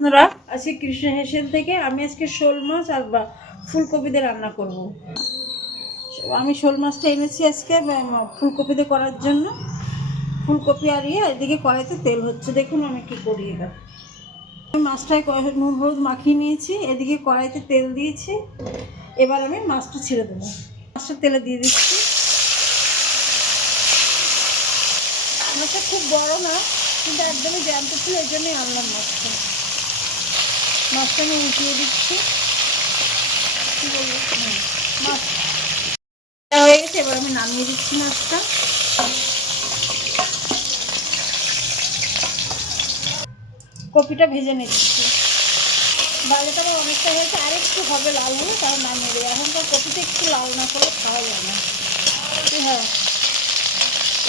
বন্ধুরা, আজকে কৃষ্ণ হেসেল থেকে আমি আজকে শোল মাছ আর ফুলকপি দিয়ে রান্না করব। আমি শোল মাছটা এনেছি আজকে ফুলকপি দিয়ে করার জন্য। ফুলকপি আর এদিকে কড়াইতে তেল হচ্ছে। দেখুন আমি কি করি। এবার আমি মাছটায় নুন হলুদ মাখিয়ে নিয়েছি, এদিকে কড়াইতে তেল দিয়েছি। এবার আমি মাছটা ছেড়ে দেবো। মাছটা তেলে দিয়ে দিচ্ছি। মাছটা খুব বড় না, কিন্তু একদমই জ্যান্ত ছিল, এই জন্যই আনলাম মাছটা। মাছটা আমি উল্টিয়ে দিচ্ছি। কি বলবো, মাছ হয়ে গেছে। এবার আমি নামিয়ে দিচ্ছি মাছটা। কপিটা ভেজে নিচ্ছি। ভাজাটা আমার অনেকটা হয়েছে, আরেকটু হবে লাল হলে তাহলে নামিয়ে দেবে। এখনকার কপিটা একটু লাল না করলে খাওয়া যায় না। হ্যাঁ,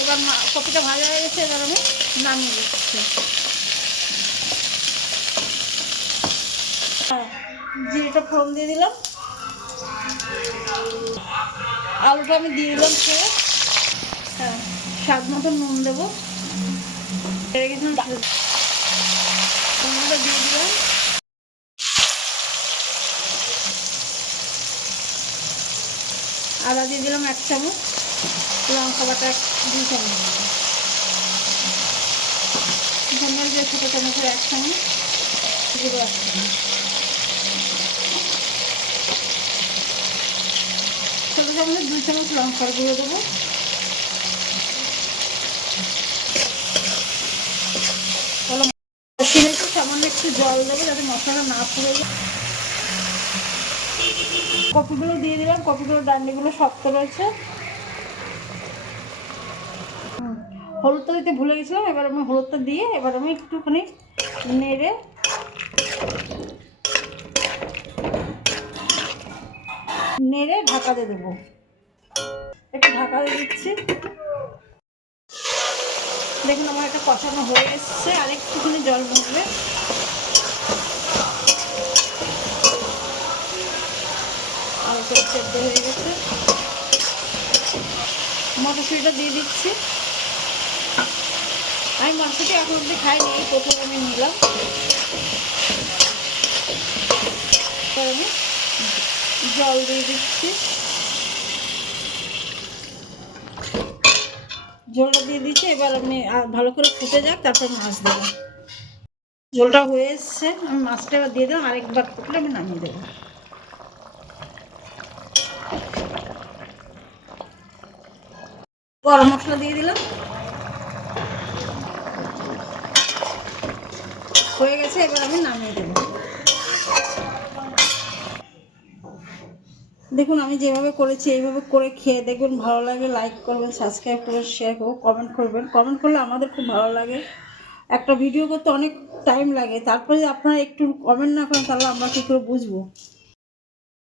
এবার কপিটা ভাজা হয়ে গেছে, এবার আমি নামিয়ে দিচ্ছি। হ্যাঁ, জিরেটা ফোড়ন দিয়ে দিলাম। আলুটা আমি দিয়ে দিলাম খেয়ে। হ্যাঁ, স্বাদ মতো নুন দেবো। দিয়ে দিলাম। আদা দিয়ে দিলাম 1 চামচ, লঙ্কা বাটা 2 চামচ, ধনিয়া দিয়ে ছোটো চামচের 1 চামচ, গুঁড়ো 1 চামচ, ছোটো চামচের 2 চামচ লঙ্কার গুঁড়ো দেবো। একটু সামান্য একটু জল দেবো যাতে মশলাটা না পুড়ে যায়। কপিগুলো দিয়ে দিলাম। কপিগুলো ডান্ডিগুলো শক্ত রয়েছে। হলুদটা দিতে ভুলে গেছিলাম। এবার আমি হলুদটা দিয়ে এবার আমি একটুখানি নেড়ে ঢাকা দিয়ে দেবো। একটু ঢাকা দিয়ে দিচ্ছি। দেখুন আমার একটা কষানো হয়ে এসছে, আর একটুখানি জল মুখবে। আর করে সেদ্ধ হয়ে গেছে। মটরশুঁটিটা দিয়ে দিচ্ছি। আমি মটরশুঁটি এখন অব্দি খাইনি, এই প্রথম আমি নিলাম। আমি জল দিয়ে দিচ্ছি। ঝোলটা দিয়ে দিচ্ছি। এবার আমি ভালো করে ফুটে যাক, তারপর মাছ দেবো। ঝোলটা হয়ে এসছে, আমি মাছটা এবার দিয়ে দিলাম। আরেকবার ফুটলে আমি নামিয়ে দেবো। গরম মশলা দিয়ে দিলাম। হয়ে গেছে, এবার আমি নামিয়ে দেবো। দেখুন আমি যেভাবে করেছি এইভাবে করে খেয়ে দেখবেন, ভালো লাগে লাইক করবেন, সাবস্ক্রাইব করবেন, শেয়ার করবেন, কমেন্ট করবেন। কমেন্ট করলে আমাদের খুব ভালো লাগে। একটা ভিডিও করতে অনেক টাইম লাগে, তারপরে আপনারা একটু কমেন্ট না করেন তাহলে আমরা কী করে বুঝবো।